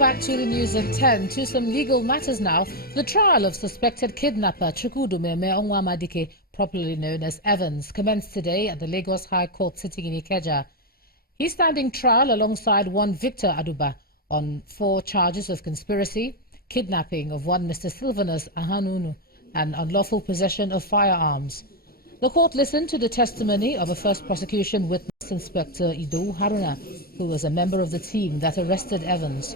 back to the news at 10. To some legal matters now. The trial of suspected kidnapper Chukwudumeme Onwamadike, popularly known as Evans, commenced today at the Lagos High Court sitting in Ikeja. He's standing trial alongside one Victor Aduba on 4 charges of conspiracy, kidnapping of one Mr. Sylvanus Ahanunu, and unlawful possession of firearms. The court listened to the testimony of a first prosecution witness, Inspector Ido Haruna, who was a member of the team that arrested Evans.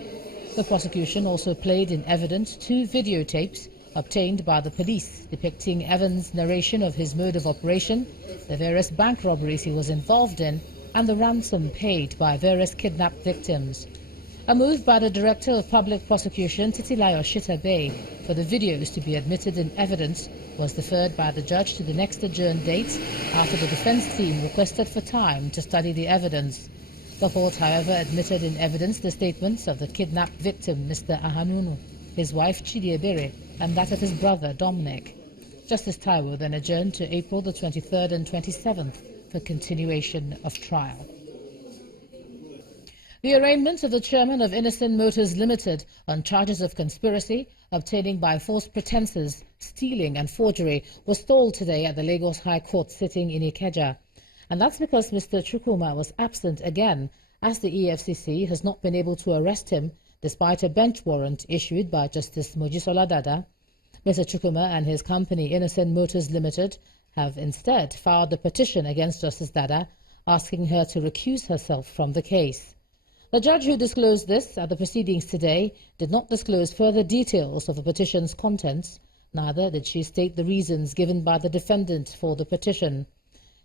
The prosecution also played in evidence 2 videotapes obtained by the police depicting Evans' narration of his mode of operation, the various bank robberies he was involved in, and the ransom paid by various kidnapped victims. A move by the Director of Public Prosecution, Titilayo Shitabe, for the videos to be admitted in evidence was deferred by the judge to the next adjourned date after the defense team requested for time to study the evidence. The court, however, admitted in evidence the statements of the kidnapped victim, Mr. Ahanunu, his wife Chidiebere, and that of his brother, Dominic. Justice Taiwo then adjourned to April the 23rd and 27th for continuation of trial. The arraignment of the chairman of Innoson Motors Limited on charges of conspiracy, obtaining by false pretenses, stealing and forgery was stalled today at the Lagos High Court sitting in Ikeja. And that's because Mr. Chukwuma was absent again, as the EFCC has not been able to arrest him despite a bench warrant issued by Justice Mojisola Dada. Mr. Chukwuma and his company Innoson Motors Limited have instead filed a petition against Justice Dada, asking her to recuse herself from the case. The judge who disclosed this at the proceedings today did not disclose further details of the petition's contents, neither did she state the reasons given by the defendant for the petition.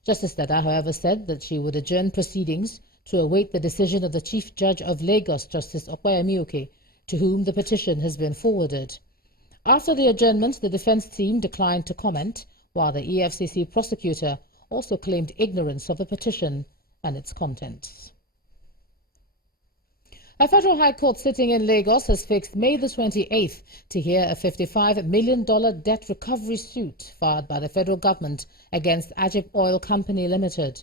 Justice Dada, however, said that she would adjourn proceedings to await the decision of the Chief Judge of Lagos, Justice Okoyemioke, to whom the petition has been forwarded. After the adjournment, the defense team declined to comment, while the EFCC prosecutor also claimed ignorance of the petition and its contents. A federal high court sitting in Lagos has fixed May the 28th to hear a $55 million debt recovery suit filed by the federal government against Ajip Oil Company Limited.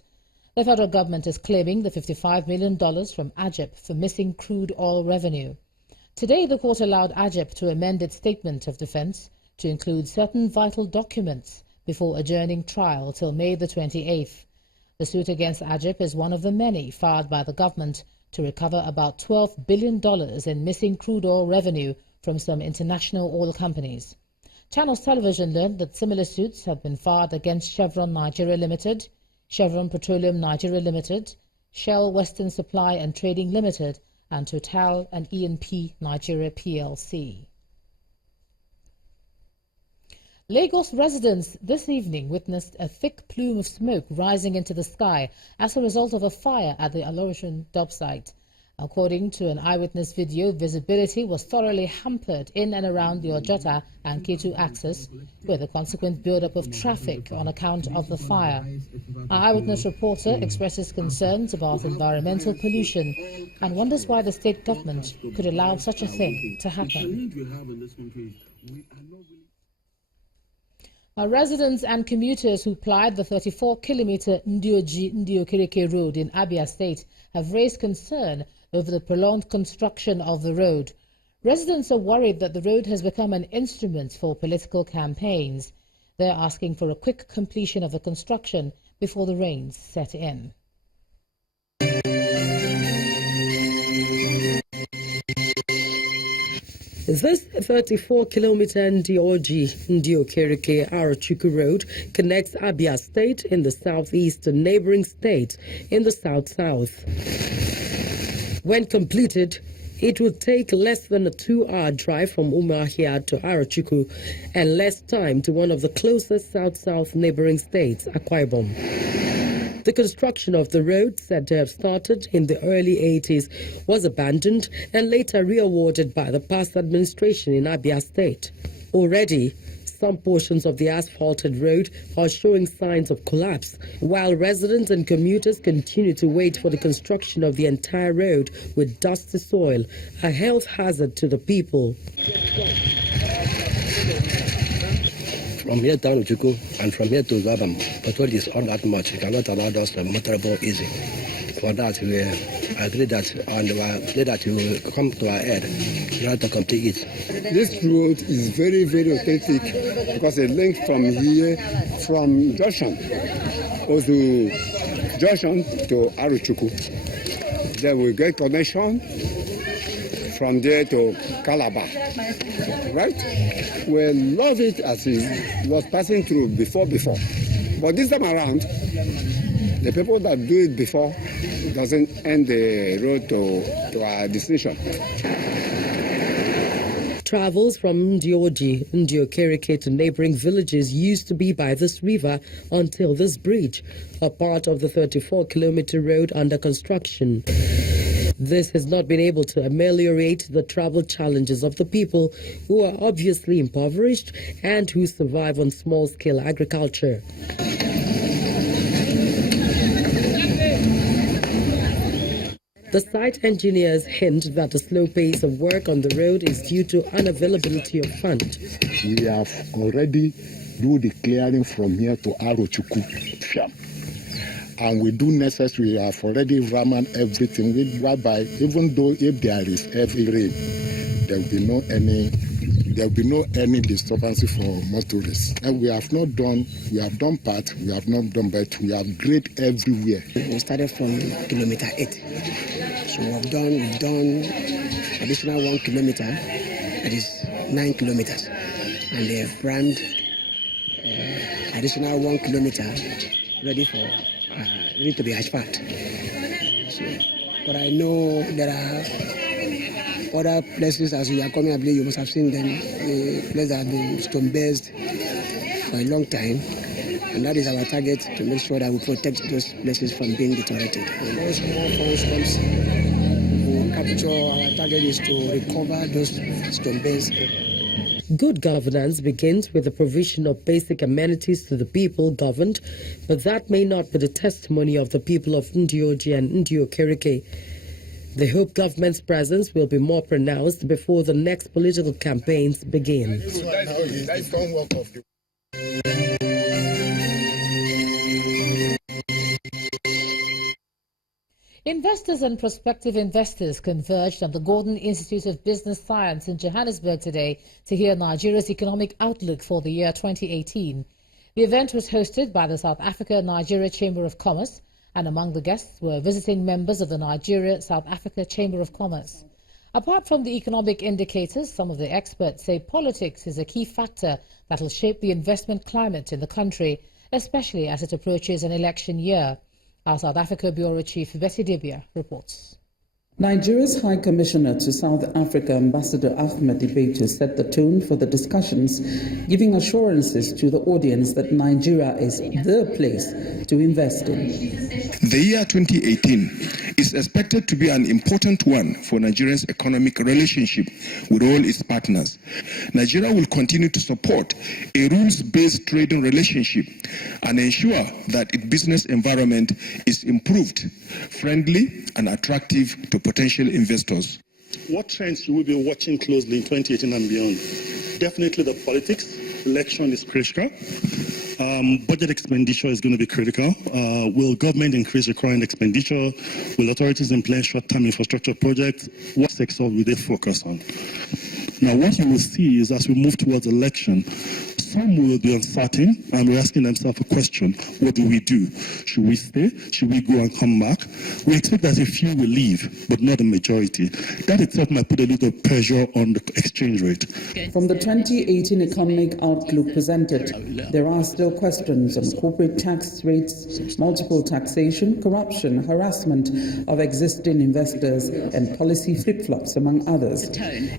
The federal government is claiming the $55 million from Ajip for missing crude oil revenue. Today, the court allowed Ajip to amend its statement of defense to include certain vital documents before adjourning trial till May the 28th. The suit against Ajip is one of the many filed by the government to recover about $12 billion in missing crude oil revenue from some international oil companies. Channels Television learned that similar suits have been filed against Chevron Nigeria Limited, Chevron Petroleum Nigeria Limited, Shell Western Supply and Trading Limited, and Total and E&P Nigeria PLC. Lagos residents this evening witnessed a thick plume of smoke rising into the sky as a result of a fire at the Alorishan Dub site. According to an eyewitness video, visibility was thoroughly hampered in and around the Ojota and Ketu axis, with a consequent build-up of traffic on account of the fire. Our eyewitness reporter expresses concerns about environmental pollution and wonders why the state government could allow such a thing to happen. Our residents and commuters who plied the 34-kilometer Ndioji-Ndiokereke road in Abia State have raised concern over the prolonged construction of the road. Residents are worried that the road has become an instrument for political campaigns. They are asking for a quick completion of the construction before the rains set in. This 34-kilometer Ndioji-Ndiokereke Arachuku Road connects Abia State in the southeast to neighboring states in the south-south. When completed, it would take less than a 2-hour drive from Umuahia to Arachuku and less time to one of the closest south-south neighboring states, Akwa Ibom. The construction of the road, said to have started in the early 80s, was abandoned and later re-awarded by the past administration in Abia State. Already, some portions of the asphalted road are showing signs of collapse, while residents and commuters continue to wait for the construction of the entire road with dusty soil, a health hazard to the people. From here down to Juku and from here to Zabam, patrol is all that much. You cannot allow us to motorable easy. for that, we agreed that and we agreed that we will come to our aid in order to complete it. This road is very, very authentic because it links from here, from Junction, or to Junction to Aruchuku. Then we get connection from there to Calabar, right? We love it as it was passing through before. But this time around, the people that do it before doesn't end the road to our destination. Travels from Ndioji, Ndiokereke to neighboring villages used to be by this river until this bridge, a part of the 34-kilometer road under construction. This has not been able to ameliorate the travel challenges of the people who are obviously impoverished and who survive on small-scale agriculture. The site engineers hint that the slow pace of work on the road is due to unavailability of funds. We have already do the clearing from here to Arochukwu, and we do necessary. We have already rammed everything, whereby even though if there is heavy rain, there will be no any disturbance for motorists. And we have not done. We have done part. We have not done, but we have grade everywhere. We started from kilometer 8. So we've done additional 1 kilometer, that is 9 kilometers. And they have planned additional 1 kilometer ready to be asphalt. So, but I know there are other places as we are coming, I believe you must have seen them, the places that have been stone-based for a long time. And that is our target, to make sure that we protect those places from being deteriorated. And once more funds comes, we will capture. Our target is to recover those stone-based. Good governance begins with the provision of basic amenities to the people governed, but that may not be the testimony of the people of Ndioji and Ndiokereke. They hope government's presence will be more pronounced before the next political campaigns begin. Investors and prospective investors converged on the Gordon Institute of Business Science in Johannesburg today to hear Nigeria's economic outlook for the year 2018. The event was hosted by the South Africa-Nigeria Chamber of Commerce, and among the guests were visiting members of the Nigeria-South Africa Chamber of Commerce. Apart from the economic indicators, some of the experts say politics is a key factor that will shape the investment climate in the country, especially as it approaches an election year. Our South Africa Bureau Chief Pt.3 reports. Nigeria's High Commissioner to South Africa, Ambassador Ahmed Ibetu, set the tone for the discussions, giving assurances to the audience that Nigeria is the place to invest in. The year 2018 is expected to be an important one for Nigeria's economic relationship with all its partners. Nigeria will continue to support a rules-based trading relationship and ensure that its business environment is improved, friendly and attractive to potential investors. What trends should we be watching closely in 2018 and beyond? Definitely the politics. Election is critical. Budget expenditure is going to be critical. Will government increase recurrent expenditure? Will authorities implement short-term infrastructure projects? What sector will they focus on? Now, what you will see is as we move towards election, some will be uncertain and be asking themselves a question: what do we do? Should we stay? Should we go and come back? We expect that a few will leave, but not a majority. That itself might put a little pressure on the exchange rate. From the 2018 economic outlook presented, there are still questions on corporate tax rates, multiple taxation, corruption, harassment of existing investors, and policy flip-flops, among others.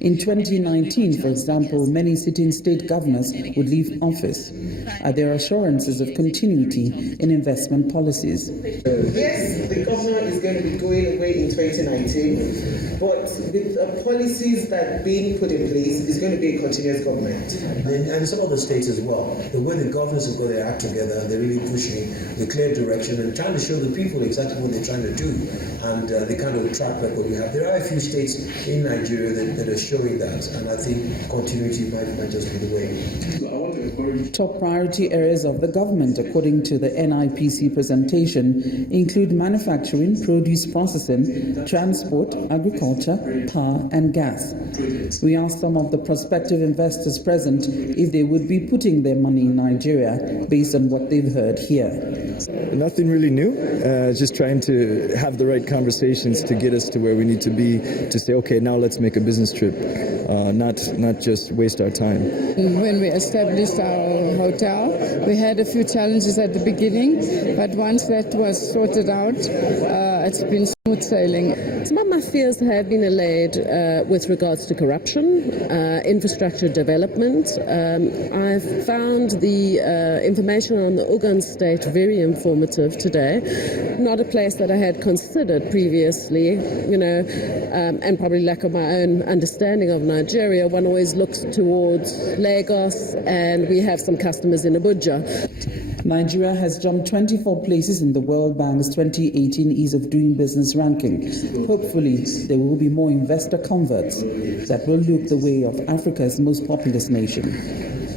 In 2019, for example, many sitting state governors would leave office. Are there assurances of continuity in investment policies? Yes, the governor is going to be going away in 2019, but with the policies that are being put in place, it's going to be a continuous government. And some of the states as well, the way the governors have got their act together, they're really pushing the clear direction and trying to show the people exactly what they're trying to do and the kind of track record we have. There are a few states in Nigeria that are showing that, and I think continuity might just be the way. I want to encourage Top priority areas of the government, according to the NIPC presentation, include manufacturing, produce processing, transport, agriculture, power and gas. We asked some of the prospective investors present if they would be putting their money in Nigeria based on what they've heard here. Nothing really new, just trying to have the right conversations to get us to where we need to be, to say, okay, now let's make a business trip, not just waste our time. When we established our hotel, we had a few challenges at the beginning, but once that was sorted out, it's been smooth sailing. Some of my fears have been allayed with regards to corruption, infrastructure development. I've found the information on the Ogun state very informative today. Not a place that I had considered previously, and probably lack of my own understanding of Nigeria. One always looks towards Lagos, and we have some customers in Abuja. Nigeria has jumped 24 places in the World Bank's 2018 Ease of Doing Business ranking. Hopefully, there will be more investor converts that will look the way of Africa's most populous nation.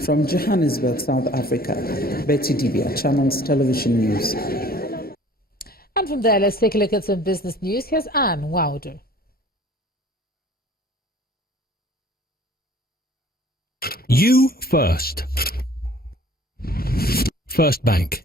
From Johannesburg, South Africa, Pt.3, Channels Television News. And from there, let's take a look at some business news. Here's Anne Wilder. You first. First Bank.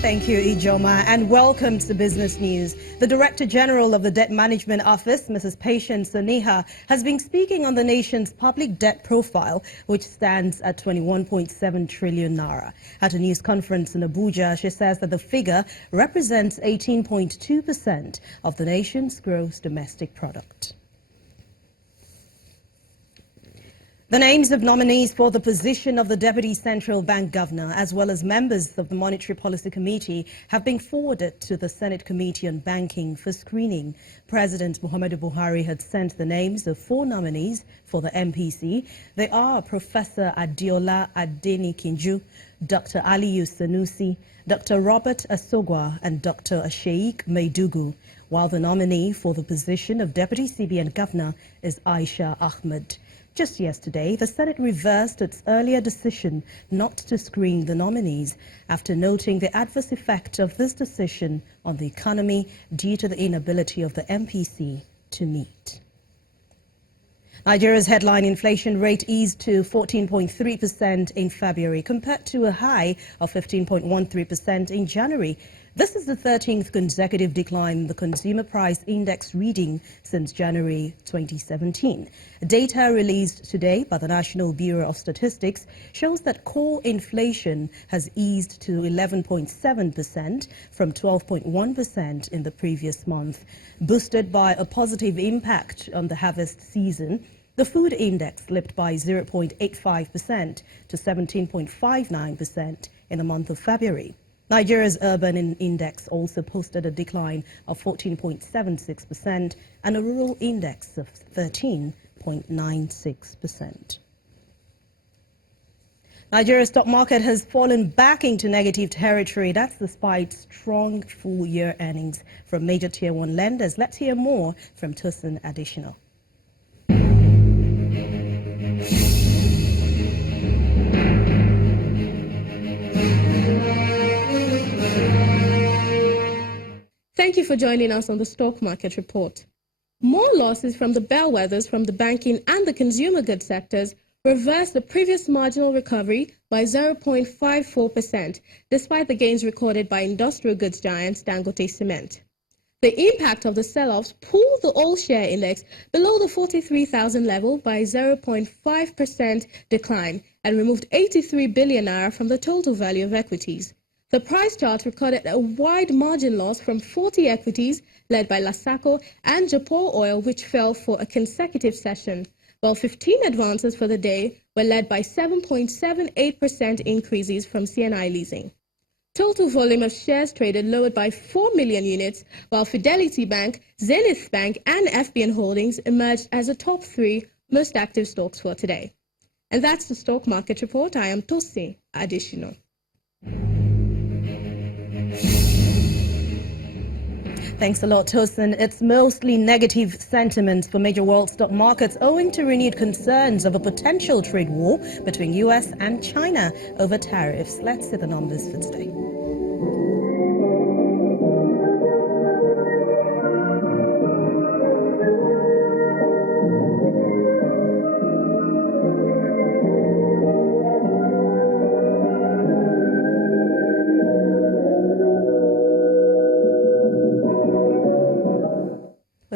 Thank you, Ijoma, and welcome to Business News. The Director General of the Debt Management Office, Mrs. Patience Soniha, has been speaking on the nation's public debt profile, which stands at 21.7 trillion naira. At a news conference in Abuja, she says that the figure represents 18.2% of the nation's gross domestic product. The names of nominees for the position of the Deputy Central Bank Governor, as well as members of the Monetary Policy Committee, have been forwarded to the Senate Committee on Banking for screening. President Muhammadu Buhari had sent the names of 4 nominees for the MPC. They are Professor Adiola Adenikinju, Dr. Aliyu Sanusi, Dr. Robert Asogwa, and Dr. Sheikh Maidugu, while the nominee for the position of Deputy CBN Governor is Aisha Ahmed. Just yesterday, the Senate reversed its earlier decision not to screen the nominees after noting the adverse effect of this decision on the economy due to the inability of the MPC to meet. Nigeria's headline inflation rate eased to 14.3% in February, compared to a high of 15.13% in January. This is the 13th consecutive decline in the Consumer Price Index reading since January 2017. Data released today by the National Bureau of Statistics shows that core inflation has eased to 11.7% from 12.1% in the previous month. Boosted by a positive impact on the harvest season, the food index slipped by 0.85% to 17.59% in the month of February. Nigeria's urban index also posted a decline of 14.76% and a rural index of 13.96%. Nigeria's stock market has fallen back into negative territory. That's despite strong full-year earnings from major Tier 1 lenders. Let's hear more from Tosin Additional. Thank you for joining us on the Stock Market Report. More losses from the bellwethers from the banking and the consumer goods sectors reversed the previous marginal recovery by 0.54%, despite the gains recorded by industrial goods giants Dangote Cement. The impact of the sell-offs pulled the all-share index below the 43,000 level by 0.5% decline and removed 83 billion naira from the total value of equities. The price chart recorded a wide margin loss from 40 equities led by Lasaco and Japan Oil, which fell for a consecutive session, while 15 advances for the day were led by 7.78% increases from CNI Leasing. Total volume of shares traded lowered by 4 million units, while Fidelity Bank, Zenith Bank, and FBN Holdings emerged as the top 3 most active stocks for today. And that's the Stock Market Report. I am Tosi Additional. Thanks a lot, Tosin. It's mostly negative sentiment for major world stock markets owing to renewed concerns of a potential trade war between US and China over tariffs. Let's see the numbers for today.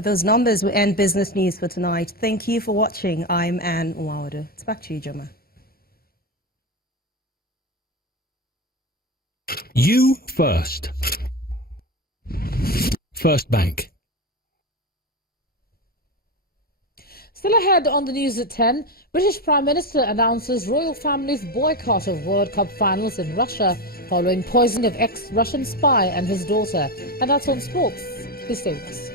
With those numbers, we end business news for tonight. Thank you for watching. I'm Anne Nwaudu. It's back to you, Joma. You first. First Bank. Still ahead on the news at 10, British Prime Minister announces royal family's boycott of World Cup finals in Russia following poisoning of ex-Russian spy and his daughter. And that's on sports. Please stay with us.